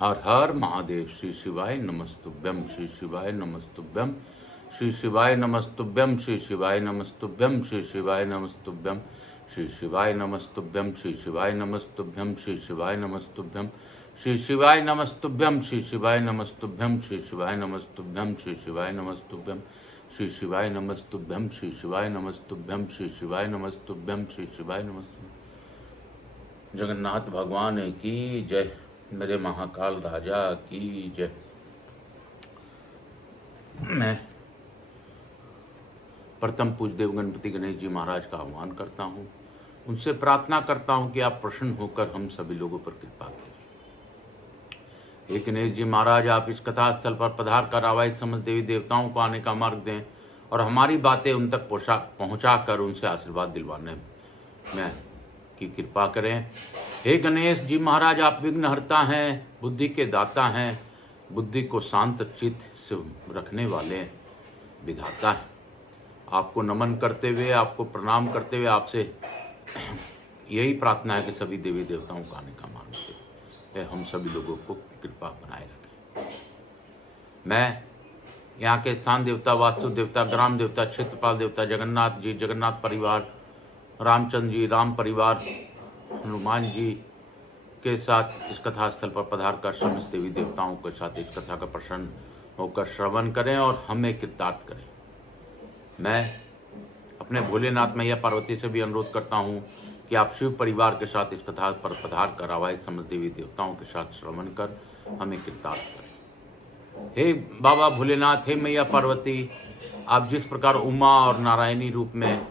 हर हर महादेव। श्री शिवाय नमस्तुभ्यम। श्री शिवाय नमस्तुभ्यम। श्री शिवाय नमस्तुभ्यम। श्री शिवाय नमस्तुभ्यम। श्री शिवाय नमस्तुभ्यम। श्री शिवाय नमस्तुभ्यम। श्री शिवाय नमस्तुभ्यम। श्री शिवाय नमस्तुभ्यम। श्री शिवाय नमस्तुभ्यम। श्री शिवाय नमस्तुभ्यम। श्री शिवाय नमस्तुभ्यम। श्री शिवाय नमस्तुभ्यम। श्री शिवाय नमस्तुभ्यम। श्री शिवाय नमस्तुभ्यम। श्री शिवाय नमस्तुभ्यम। श्री शिवाय नमस्तुभ्यम। जगन्नाथ भगवान की जय। मेरे महाकाल राजा की जय। मैं प्रथम पूज्यदेव गणपति गणेश जी महाराज का आह्वान करता हूँ, उनसे प्रार्थना करता हूँ कि आप प्रसन्न होकर हम सभी लोगों पर कृपा कीजिए। हे गणेश जी महाराज, आप इस कथा स्थल पर पधार कर आवाज समस्त देवी देवताओं को आने का मार्ग दें और हमारी बातें उन तक पहुँचा कर उनसे आशीर्वाद दिलवाने में की कृपा करें। हे गणेश जी महाराज, आप विघ्नहर्ता हैं, बुद्धि के दाता हैं, बुद्धि को शांत चित्त से रखने वाले विधाता हैं। आपको नमन करते हुए, आपको प्रणाम करते हुए आपसे यही प्रार्थना है कि सभी देवी देवताओं को आने का मार्ग दे, हम सभी लोगों को कृपा बनाए रखें। मैं यहाँ के स्थान देवता, वास्तु देवता, ग्राम देवता, क्षेत्रपाल देवता, जगन्नाथ जी, जगन्नाथ परिवार, रामचंद्र जी, राम परिवार, हनुमान जी के साथ इस कथा स्थल पर पधार कर समस्त देवी देवताओं के साथ इस कथा का प्रसन्न होकर श्रवण करें और हमें कृतार्थ करें। मैं अपने भोलेनाथ मैया पार्वती से भी अनुरोध करता हूँ कि आप शिव परिवार के साथ इस कथा पर पधार कर आवाज समस्त देवी देवताओं के साथ श्रवण कर हमें कृतार्थ करें। हे बाबा भोलेनाथ, हे मैया पार्वती, आप जिस प्रकार उमा और नारायणी रूप में,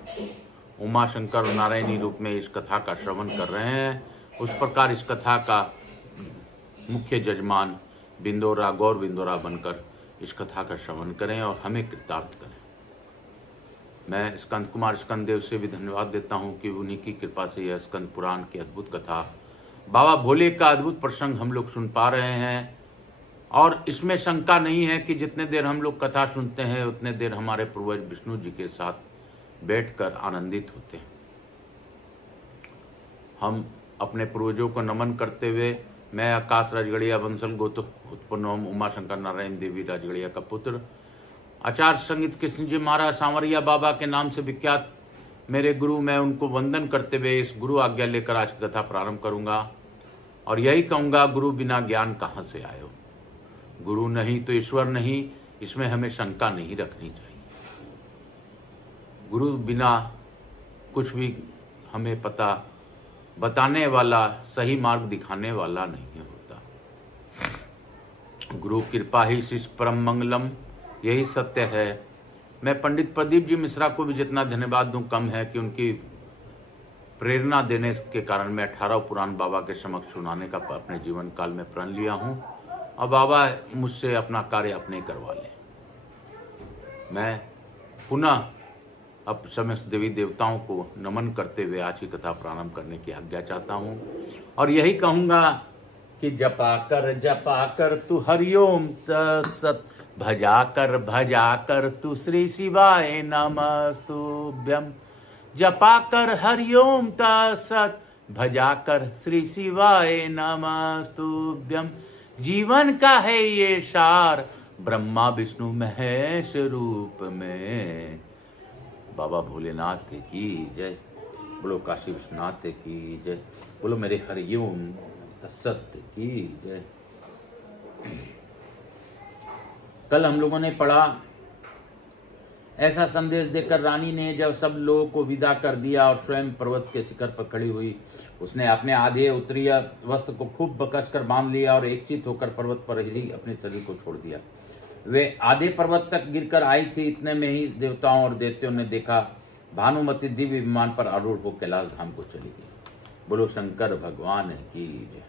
उमा शंकर और नारायणी रूप में इस कथा का श्रवण कर रहे हैं, उस प्रकार इस कथा का मुख्य जजमान बिंदोरा, गौर बिंदोरा बनकर इस कथा का श्रवण करें और हमें कृतार्थ करें। मैं स्कंद कुमार स्कंद देव से भी धन्यवाद देता हूं कि उन्हीं की कृपा से यह स्कंद पुराण की अद्भुत कथा, बाबा भोले का अद्भुत प्रसंग हम लोग सुन पा रहे हैं। और इसमें शंका नहीं है कि जितने देर हम लोग कथा सुनते हैं उतने देर हमारे पूर्वज विष्णु जी के साथ बैठकर आनंदित होते हैं। हम अपने पूर्वजों को नमन करते हुए, मैं आकाश राजगढ़िया वंशल गोत्र उत्पन्न उमा शंकर नारायण देवी राजगढ़िया का पुत्र, आचार्य संगीत कृष्ण जी महाराज सांवरिया बाबा के नाम से विख्यात मेरे गुरु, मैं उनको वंदन करते हुए इस गुरु आज्ञा लेकर आज की कथा प्रारंभ करूंगा और यही कहूंगा, गुरु बिना ज्ञान कहाँ से आए हो। गुरु नहीं तो ईश्वर नहीं, इसमें हमें शंका नहीं रखनी चाहिए। गुरु बिना कुछ भी हमें पता बताने वाला, सही मार्ग दिखाने वाला नहीं होता। गुरु कृपा ही शिष्य परम मंगलम, यही सत्य है। मैं पंडित प्रदीप जी मिश्रा को भी जितना धन्यवाद दूं कम है कि उनकी प्रेरणा देने के कारण मैं 18 पुराण बाबा के समक्ष सुनाने का अपने जीवन काल में प्रण लिया हूं और बाबा मुझसे अपना कार्य अपने करवा लें। मैं पुनः अब समस्त देवी देवताओं को नमन करते हुए आज की कथा प्रारंभ करने की आज्ञा चाहता हूं और यही कहूंगा कि जपा कर तू हरिओम तत्सत, भजा कर तू श्री शिवाय नमस्तुभ्यम। जपा कर हरिओम तत्सत, भजा कर श्री शिवाय नमस्तुभ्यम। जीवन का है ये सार, ब्रह्मा विष्णु महेश रूप में। बाबा भोलेनाथ की जय, बोलो काशी विश्वनाथ की जय, बोलो मेरे हरिओम तत्सत की जय। कल हम लोगों ने पढ़ा, ऐसा संदेश देकर रानी ने जब सब लोगों को विदा कर दिया और स्वयं पर्वत के शिखर पर खड़ी हुई, उसने अपने आधे उत्तरीय वस्त्र को खूब कस कर बांध लिया और एकचित होकर पर्वत पर ही अपने शरीर को छोड़ दिया। वे आधे पर्वत तक गिरकर आई थी, इतने में ही देवताओं और देवताओं ने देखा भानुमति दिव्य विमान पर आरूढ़ हो कैलाश धाम को चली गई। बोलो शंकर भगवान की जय।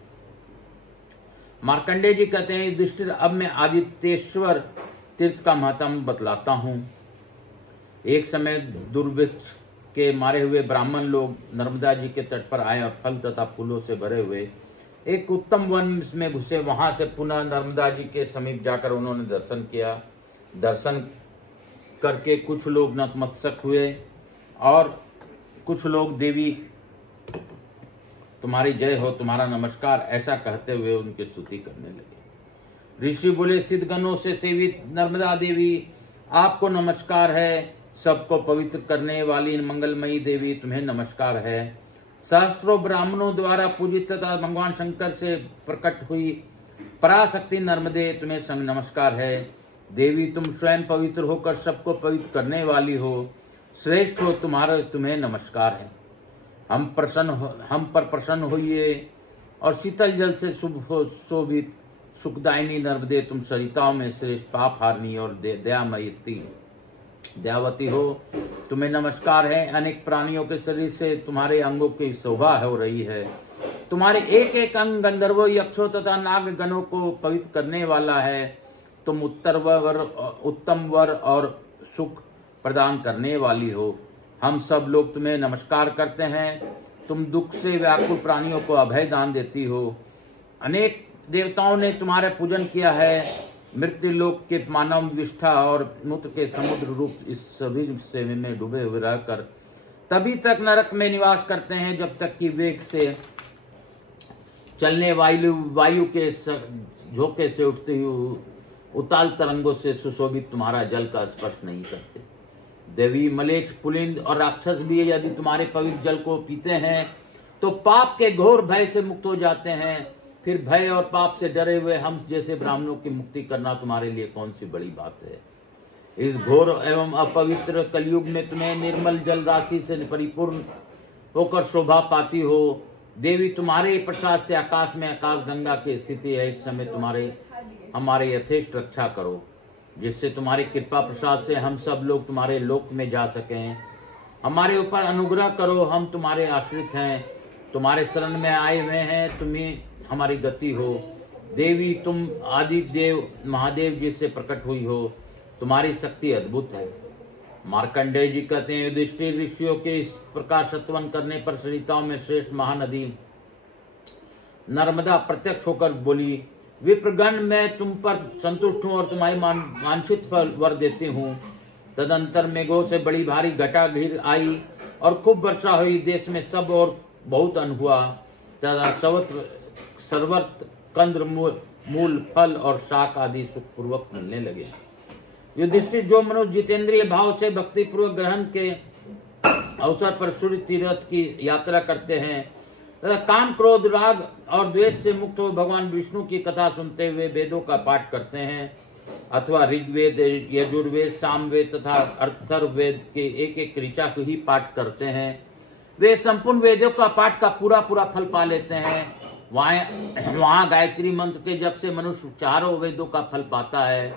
मार्कंडेय जी कहते हैं, युधिष्ठिर, अब मैं आदित्येश्वर तीर्थ का महत्व बतलाता हूं। एक समय दुर्भिक्ष के मारे हुए ब्राह्मण लोग नर्मदा जी के तट पर आए और फल तथा फूलों से भरे हुए एक उत्तम वन में घुसे। वहां से पुनः नर्मदा जी के समीप जाकर उन्होंने दर्शन किया। दर्शन करके कुछ लोग नतमस्तक हुए और कुछ लोग देवी तुम्हारी जय हो, तुम्हारा नमस्कार, ऐसा कहते हुए उनकी स्तुति करने लगे। ऋषि बोले, सिद्धगणों से सेवित नर्मदा देवी आपको नमस्कार है। सबको पवित्र करने वाली मंगलमयी देवी तुम्हें नमस्कार है। सहस्त्रों ब्राह्मणों द्वारा पूजित तथा भगवान शंकर से प्रकट हुई पराशक्ति नर्मदे तुम्हें संग नमस्कार है। देवी तुम स्वयं पवित्र होकर सबको पवित्र करने वाली हो, श्रेष्ठ हो, तुम्हें नमस्कार है। हम पर प्रसन्न होइए और शीतल जल से शोभित सुखदायिनी नर्मदे तुम सरिताओं में श्रेष्ठ, पाप हारनी और दयावती हो, तुम्हें नमस्कार है। अनेक प्राणियों के शरीर से तुम्हारे अंगों की शोभा हो रही है। तुम्हारे एक एक अंग गंधर्वों, यक्षों तथा नाग गणों को पवित्र करने वाला है। तुम उत्तम वर और सुख प्रदान करने वाली हो। हम सब लोग तुम्हें नमस्कार करते हैं। तुम दुख से व्याकुल प्राणियों को अभय दान देती हो। अनेक देवताओं ने तुम्हारा पूजन किया है। मृत्यु लोक के मानव विष्ठा और मूत्र के समुद्र रूप इस शरीर से में डूबे हुए रहकर तभी तक नरक में निवास करते हैं जब तक कि वेग से चलने वायु के झोंके से उठती हुई उताल तरंगों से सुशोभित तुम्हारा जल का स्पर्श नहीं करते। देवी, मलेच्छ, पुलिंद और राक्षस भी यदि तुम्हारे पवित्र जल को पीते हैं तो पाप के घोर भय से मुक्त हो जाते हैं। फिर भय और पाप से डरे हुए हम जैसे ब्राह्मणों की मुक्ति करना तुम्हारे लिए कौन सी बड़ी बात है। इस घोर एवं अपवित्र कलयुग में तुम्हें निर्मल जल राशि से परिपूर्ण होकर शोभा पाती हो। देवी, तुम्हारे प्रसाद से आकाश में आकाश गंगा की स्थिति है। इस समय हमारे यथेष्ट रक्षा करो, जिससे तुम्हारी कृपा प्रसाद से हम सब लोग तुम्हारे लोक में जा सकें। हमारे ऊपर अनुग्रह करो, हम तुम्हारे आश्रित हैं, तुम्हारे शरण में आए हुए हैं, तुम्हें हमारी गति हो। देवी, तुम आदि देव महादेव जी से प्रकट हुई हो, तुम्हारी शक्ति अद्भुत है। मार्कंडेय जी कहते हैं, युधिष्ठिर ऋषियों के इस प्रकार सत्वन करने पर सरिताओं में श्रेष्ठ महानदी नर्मदा प्रत्यक्ष होकर बोली, विप्रगण, मैं तुम पर संतुष्ट हूँ और तुम्हारी वांछित फल वर देती हूँ। तदंतर मेघों से बड़ी भारी घटा घिर आई और खूब वर्षा हुई। देश में सब और बहुत अन्न हुआ तथा सर्वत्र कंद, मूल, फल और शाक आदि सुखपूर्वक मिलने लगे। युधिष्ठिर, जो मनुष्य जितेंद्रिय भाव से भक्ति पूर्वक ग्रहण के अवसर पर सूर्य तीर्थ की यात्रा करते हैं तथा काम, क्रोध, राग और द्वेष से मुक्त हो भगवान विष्णु की कथा सुनते हुए वेदों का पाठ करते हैं अथवा ऋग्वेद, यजुर्वेद, सामवेद तथा अथर्ववेद के एक एक ऋचा को ही पाठ करते हैं, वे संपूर्ण वेदों का पाठ का पूरा फल पा लेते हैं। वहाँ गायत्री मंत्र के जप से मनुष्य चारों वेदों का फल पाता है।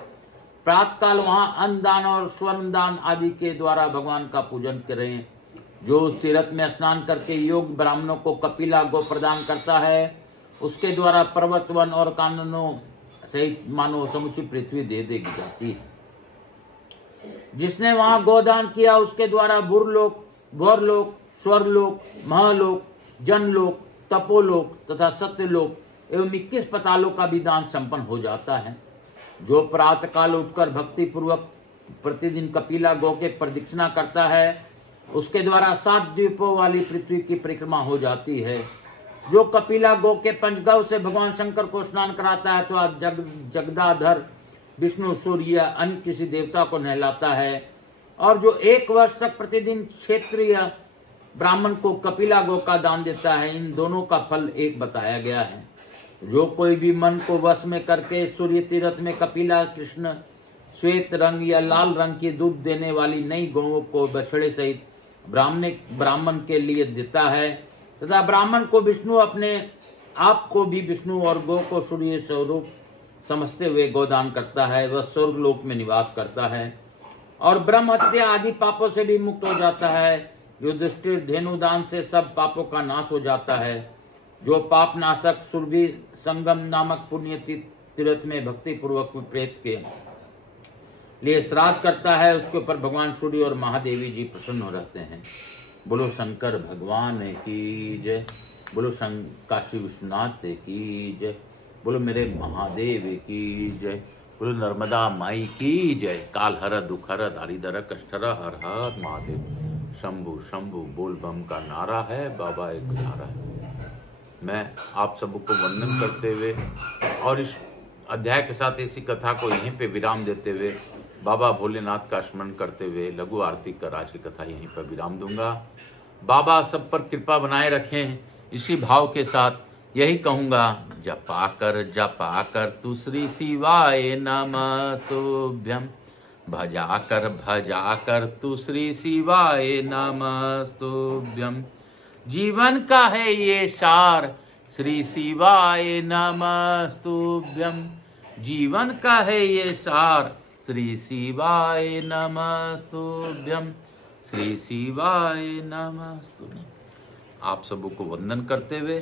प्रातःकाल वहाँ अन्नदान और स्वर्ण दान आदि के द्वारा भगवान का पूजन करें। जो उस तीर्थ में स्नान करके योग ब्राह्मणों को कपिला गो प्रदान करता है, उसके द्वारा पर्वत, वन और काननों सहित मानो समुची पृथ्वी दे दी जाती है। जिसने वहां गोदान किया उसके द्वारा भूरलोक, गौरलोक, स्वर्लोक, महलोक, जनलोक, तपोलोक तथा सत्यलोक एवं 21 पतालों का भी दान संपन्न हो जाता है। जो प्रातः काल उठकर भक्ति पूर्वक प्रतिदिन कपिला गौ के प्रदक्षिणा करता है, उसके द्वारा 7 द्वीपों वाली पृथ्वी की परिक्रमा हो जाती है। जो कपिला गौ के पंचगव से भगवान शंकर को स्नान कराता है तो जगदाधर, विष्णु, सूर्य या अन्य किसी देवता को नहलाता है, और जो 1 वर्ष तक प्रतिदिन क्षेत्रीय ब्राह्मण को कपिला गौ का दान देता है, इन दोनों का फल एक बताया गया है। जो कोई भी मन को वश में करके सूर्य तीर्थ में कपिला, कृष्ण, श्वेत रंग या लाल रंग की दूध देने वाली नई गौओं को बछड़े सहित ब्राह्मण के लिए देता है तथा ब्राह्मण को विष्णु अपने आप को भी विष्णु और गौ को सूर्य स्वरूप समझते हुए गोदान करता है, वह स्वर्ग लोक में निवास करता है और ब्रह्म हत्या आदि पापों से भी मुक्त हो जाता है। युधिष्ठिर, धेनुदान से सब पापों का नाश हो जाता है। जो पाप नाशक सुरभि संगम नामक पुण्य तीर्थ में भक्ति पूर्वक प्रेत के लिए श्राद्ध करता है, उसके ऊपर भगवान सूर्य और महादेवी जी प्रसन्न हो रहते हैं। बोलो शंकर भगवान की जय, बोलो काशी विश्वनाथ की जय, बोलो मेरे महादेव की जय, बोलो नर्मदा माई की जय। काल हर दुख हर दारिदर कष्ट हर, हर हर महादेव। शंभु शंभु बोल बम का नारा है, बाबा एक सहारा है। मैं आप सबको वंदन करते हुए और इस अध्याय के साथ इसी कथा को यहीं पे विराम देते हुए बाबा भोलेनाथ का स्मरण करते हुए लघु आरती कर आज की कथा यहीं पर विराम दूंगा। बाबा सब पर कृपा बनाए रखें, इसी भाव के साथ यही कहूँगा, जपा कर तू श्री शिवाय नमः तुभ्यम, भजा कर तू श्री शिवाय नमः तुभ्यम। जीवन का है ये सार, श्री शिवाय नमस्तुभ्यम। जीवन का है ये सार, श्री शिवाय नमस्तुभ्यम, श्री शिवाय नमस्तुभ्यम। आप सबको वंदन करते हुए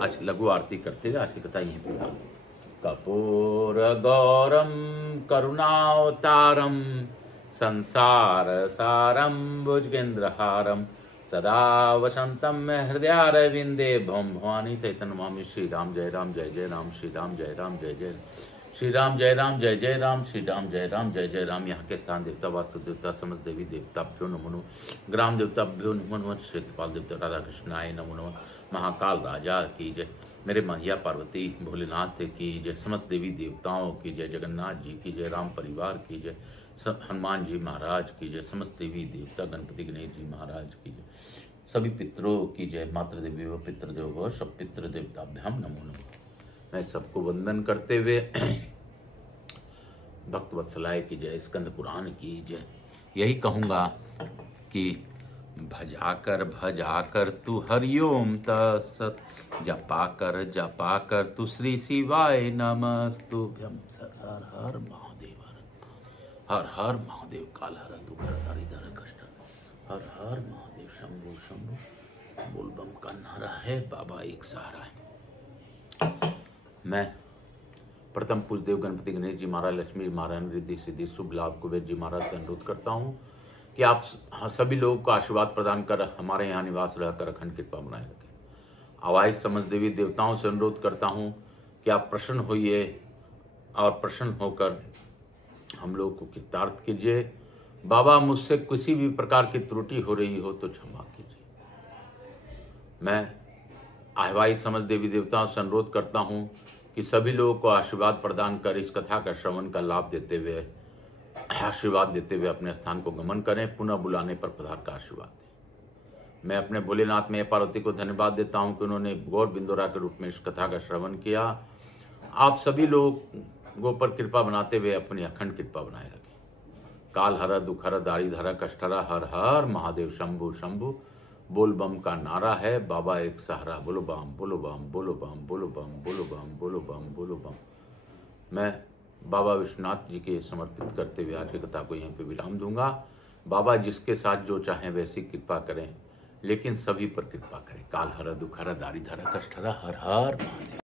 आज लघु आरती करते हुए आज की कथा यहीं पे। कपूर गौरम करुणावतारम संसार सारम भुजगेंद्रहारम सदा वसंतम में हृदयारविंदे भम भवानी चैतन्य नमामि। श्री राम जय राम जय जय राम, श्री राम जय राम जय जय श्री राम जय राम जय जय राम, श्री राम जय राम जय जय राम। यहाँ के स्थान देवता, वास्तु देवता, समस्त देवी देवताभ्यो नमो नमः, ग्राम देवताभ्यो नमो नमः, क्षेत्रपाल देवता राधा कृष्णाय नमो नमः, महाकाल राजा की जय, मेरे मैया पार्वती भोलेनाथ की जय, समस्त देवी देवताओं की जय, जगन्नाथ जी की जय, राम परिवार की जय, सब हनुमान जी महाराज की जय, समस्त देवी देवता गणपति गणेश जी महाराज की जय, सभी पितरों की जय, मातृ देवी व पितृदेव व सब पितृ देवताभ्याम नमो नमः। मैं सबको वंदन करते हुए भक्त वत्सलाय की जय, स्कंद पुराण की जय, यही कहूँगा कि भजा कर तू हरिओम तत्सत, जपा कर तू श्री शिवाय नमस्तुभ्यम। हर हर महादेव, हर हर महादेव, काल हर दुख हर हरिधर कष्ट, हर हर महादेव, शंभु शंभु बोलबम का नारा है, बाबा एक सहारा है। मैं प्रथम पूज्यदेव गणपति गणेश जी महाराज, लक्ष्मी जी महाराज, रिद्धि सिद्धि शुभ लाभ कुबेर जी महाराज से अनुरोध करता हूँ कि आप सभी लोगों को आशीर्वाद प्रदान कर हमारे यहाँ निवास रहकर अखंड कृपा बनाए रखें। आवाज समझ देवी देवताओं से अनुरोध करता हूँ कि आप प्रसन्न होइए और प्रसन्न होकर हम लोग को कृतार्थ कीजिए। बाबा मुझसे किसी भी प्रकार की त्रुटि हो रही हो तो क्षमा कीजिए। मैं आवाज समझ देवी देवताओं से अनुरोध करता हूँ कि सभी लोगों को आशीर्वाद प्रदान कर इस कथा का श्रवण का लाभ देते हुए, आशीर्वाद देते हुए अपने स्थान को गमन करें, पुनः बुलाने पर पधार का आशीर्वाद दें। मैं अपने भोलेनाथ में पार्वती को धन्यवाद देता हूं कि उन्होंने गौर बिंदोरा के रूप में इस कथा का श्रवण किया। आप सभी लोगों पर कृपा बनाते हुए अपनी अखंड कृपा बनाए रखें। काल हर दुख हर दारिद्र हर कष्ट हर, हर हर महादेव शंभु शंभु बोल बम का नारा है, बाबा एक सहारा, बोलो बम बोलो बम बोलो बम बोलो बम बोलो बम बोलो बम बोलो बम। मैं बाबा विश्वनाथ जी के समर्पित करते हुए आज की कथा को यहीं पे विराम दूंगा। बाबा जिसके साथ जो चाहें वैसी कृपा करें, लेकिन सभी पर कृपा करें। काल हर दुख हर दारिद्र हर कष्ट हर, हर हर महादेव।